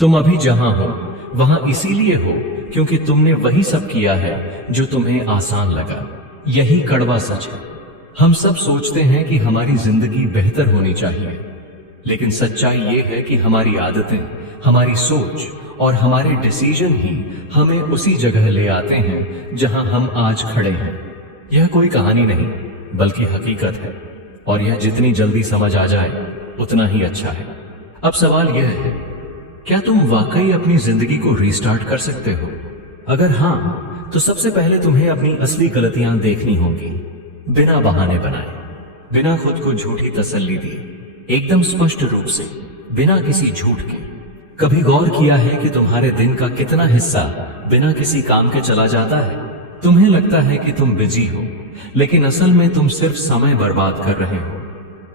तुम अभी जहां हो वहां इसीलिए हो क्योंकि तुमने वही सब किया है जो तुम्हें आसान लगा। यही कड़वा सच है। हम सब सोचते हैं कि हमारी जिंदगी बेहतर होनी चाहिए, लेकिन सच्चाई ये है कि हमारी आदतें, हमारी सोच और हमारे डिसीजन ही हमें उसी जगह ले आते हैं जहां हम आज खड़े हैं। यह कोई कहानी नहीं बल्कि हकीकत है, और यह जितनी जल्दी समझ आ जाए उतना ही अच्छा है। अब सवाल यह है, क्या तुम वाकई अपनी जिंदगी को रीस्टार्ट कर सकते हो? अगर हां, तो सबसे पहले तुम्हें अपनी असली गलतियां देखनी होंगी, बिना बहाने बनाए, बिना खुद को झूठी तसल्ली दिए, एकदम स्पष्ट रूप से, बिना किसी झूठ के। कभी गौर किया है कि तुम्हारे दिन का कितना हिस्सा बिना किसी काम के चला जाता है? तुम्हें लगता है कि तुम बिजी हो, लेकिन असल में तुम सिर्फ समय बर्बाद कर रहे हो।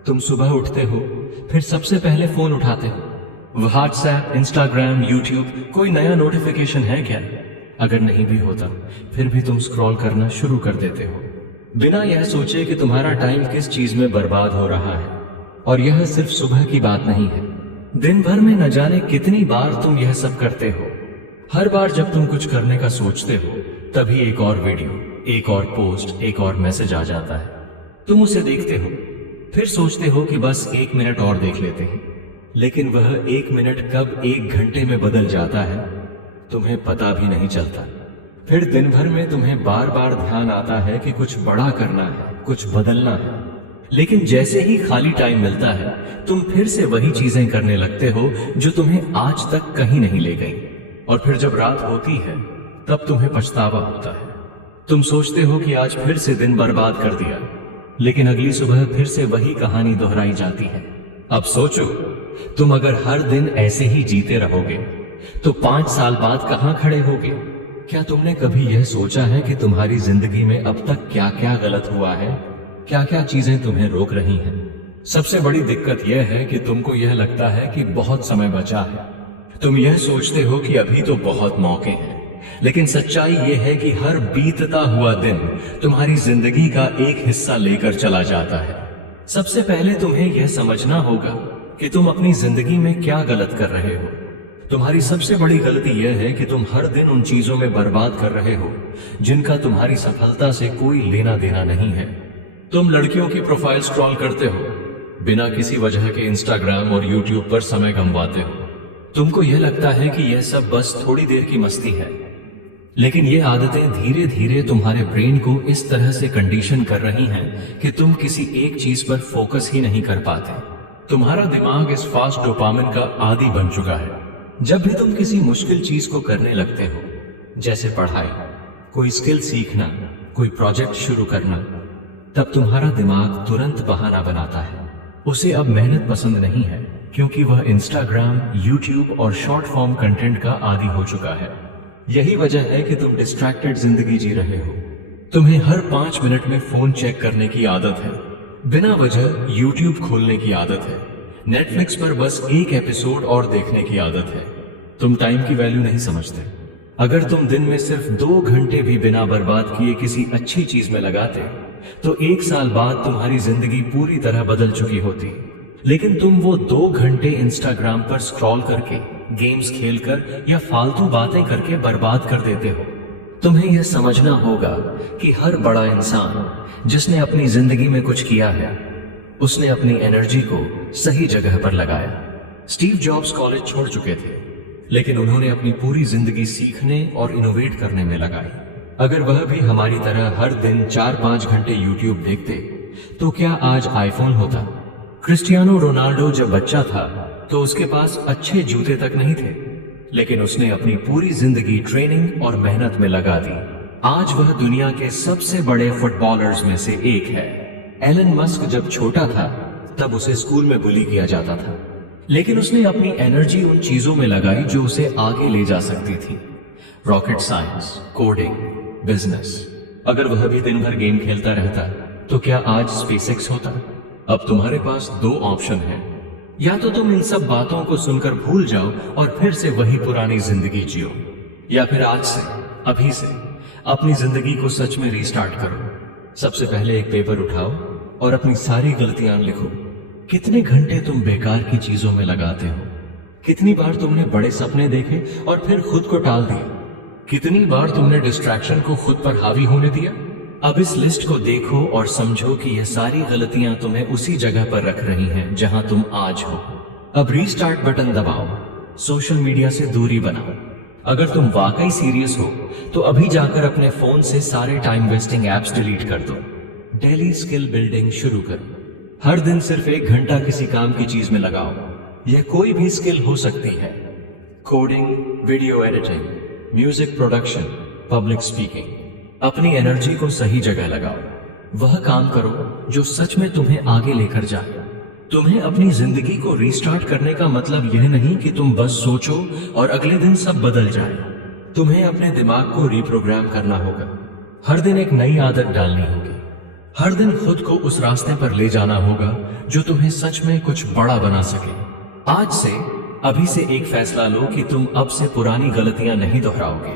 तुम सुबह उठते हो, फिर सबसे पहले फोन उठाते हो। व्हाट्सएप, इंस्टाग्राम, यूट्यूब, कोई नया नोटिफिकेशन है क्या? अगर नहीं भी होता फिर भी तुम स्क्रॉल करना शुरू कर देते हो, बिना यह सोचे कि तुम्हारा टाइम किस चीज में बर्बाद हो रहा है। और यह सिर्फ सुबह की बात नहीं है, दिन भर में न जाने कितनी बार तुम यह सब करते हो। हर बार जब तुम कुछ करने का सोचते हो, तभी एक और वीडियो, एक और पोस्ट, एक और मैसेज आ जाता है। तुम उसे देखते हो, फिर सोचते हो कि बस 1 मिनट और देख लेते हैं, लेकिन वह 1 मिनट कब 1 घंटे में बदल जाता है तुम्हें पता भी नहीं चलता। फिर दिन भर में तुम्हें बार बार ध्यान आता है कि कुछ बड़ा करना है, कुछ बदलना है, लेकिन जैसे ही खाली टाइम मिलता है तुम फिर से वही चीजें करने लगते हो जो तुम्हें आज तक कहीं नहीं ले गई। और फिर जब रात होती है तब तुम्हें पछतावा होता है। तुम सोचते हो कि आज फिर से दिन बर्बाद कर दिया, लेकिन अगली सुबह फिर से वही कहानी दोहराई जाती है। अब सोचो, तुम अगर हर दिन ऐसे ही जीते रहोगे तो 5 साल बाद कहां खड़े होगे? क्या तुमने कभी यह सोचा है कि तुम्हारी जिंदगी में अब तक क्या क्या गलत हुआ है? क्या क्या चीजें तुम्हें रोक रही हैं? सबसे बड़ी दिक्कत यह है कि तुमको यह लगता है कि बहुत समय बचा है। तुम यह सोचते हो कि अभी तो बहुत मौके हैं, लेकिन सच्चाई यह है कि हर बीतता हुआ दिन तुम्हारी जिंदगी का एक हिस्सा लेकर चला जाता है। सबसे पहले तुम्हें यह समझना होगा कि तुम अपनी जिंदगी में क्या गलत कर रहे हो। तुम्हारी सबसे बड़ी गलती यह है कि तुम हर दिन उन चीजों में बर्बाद कर रहे हो जिनका तुम्हारी सफलता से कोई लेना देना नहीं है। तुम लड़कियों की प्रोफाइल स्क्रॉल करते हो, बिना किसी वजह के इंस्टाग्राम और यूट्यूब पर समय गंवाते हो। तुमको यह लगता है कि यह सब बस थोड़ी देर की मस्ती है, लेकिन ये आदतें धीरे धीरे तुम्हारे ब्रेन को इस तरह से कंडीशन कर रही हैं कि तुम किसी एक चीज पर फोकस ही नहीं कर पाते। तुम्हारा दिमाग इस फास्ट डोपामिन का आदी बन चुका है। जब भी तुम किसी मुश्किल चीज को करने लगते हो, जैसे पढ़ाई, कोई स्किल सीखना, कोई प्रोजेक्ट शुरू करना, तब तुम्हारा दिमाग तुरंत बहाना बनाता है। उसे अब मेहनत पसंद नहीं है, क्योंकि वह इंस्टाग्राम, यूट्यूब और शॉर्ट फॉर्म कंटेंट का आदी हो चुका है। यही वजह है कि तुम डिस्ट्रैक्टेड जिंदगी जी रहे हो। तुम्हें हर 5 मिनट में फोन चेक करने की आदत है, बिना वजह यूट्यूब खोलने की आदत है, नेटफ्लिक्स पर बस एक एपिसोड और देखने की आदत है। तुम टाइम की वैल्यू नहीं समझते। अगर तुम दिन में सिर्फ 2 घंटे भी बिना बर्बाद किए किसी अच्छी चीज में लगाते, तो 1 साल बाद तुम्हारी जिंदगी पूरी तरह बदल चुकी होती। लेकिन तुम वो 2 घंटे इंस्टाग्राम पर स्क्रॉल करके, गेम्स खेलकर या फालतू बातें करके बर्बाद कर देते हो। तुम्हें यह समझना होगा कि हर बड़ा इंसान जिसने अपनी जिंदगी में कुछ किया है, उसने अपनी एनर्जी को सही जगह पर लगाया। स्टीव जॉब्स कॉलेज छोड़ चुके थे, लेकिन उन्होंने अपनी पूरी जिंदगी सीखने और इनोवेट करने में लगाई। अगर वह भी हमारी तरह हर दिन 4-5 घंटे यूट्यूब देखते, तो क्या आज आईफोन होता? क्रिस्टियानो रोनाल्डो जब बच्चा था तो उसके पास अच्छे जूते तक नहीं थे, लेकिन उसने अपनी पूरी जिंदगी ट्रेनिंग और मेहनत में लगा दी। आज वह दुनिया के सबसे बड़े फुटबॉलर्स में से एक है। एलन मस्क जब छोटा था तब उसे स्कूल में बुली किया जाता था, लेकिन उसने अपनी एनर्जी उन चीजों में लगाई जो उसे आगे ले जा सकती थी। Rocket science, coding, business. अगर वह भी दिन भर गेम खेलता रहता तो क्या आज स्पेसएक्स होता? अब तुम्हारे पास 2 ऑप्शन हैं, या तो तुम इन सब बातों को सुनकर भूल जाओ और फिर से वही पुरानी जिंदगी जियो, या फिर आज से, अभी से अपनी जिंदगी को सच में रीस्टार्ट करो। सबसे पहले एक पेपर उठाओ और अपनी सारी गलतियां लिखो। कितने घंटे तुम बेकार की चीजों में लगाते हो? कितनी बार तुमने बड़े सपने देखे और फिर खुद को टाल दिया? कितनी बार तुमने डिस्ट्रैक्शन को खुद पर हावी होने दिया? अब इस लिस्ट को देखो और समझो कि यह सारी गलतियां तुम्हें उसी जगह पर रख रही हैं जहां तुम आज हो। अब रीस्टार्ट बटन दबाओ, सोशल मीडिया से दूरी बनाओ। अगर तुम वाकई सीरियस हो तो अभी जाकर अपने फोन से सारे टाइम वेस्टिंग एप्स डिलीट कर दो। डेली स्किल बिल्डिंग शुरू करो। हर दिन सिर्फ 1 घंटा किसी काम की चीज में लगाओ। यह कोई भी स्किल हो सकती है, coding, video editing, music production, public speaking. अपनी एनर्जी को सही जगह लगाओ। वह काम करो जो सच में तुम्हें आगे लेकर जाए। तुम्हें अपनी जिंदगी को रीस्टार्ट करने का मतलब यह नहीं कि तुम बस सोचो और अगले दिन सब बदल जाए। तुम्हें अपने दिमाग को रीप्रोग्राम करना होगा। हर दिन एक नई आदत डालनी होगी। हर दिन खुद को उस रास्ते पर ले जाना होगा जो तुम्हें सच में कुछ बड़ा बना सके। आज से, अभी से एक फैसला लो कि तुम अब से पुरानी गलतियां नहीं दोहराओगे।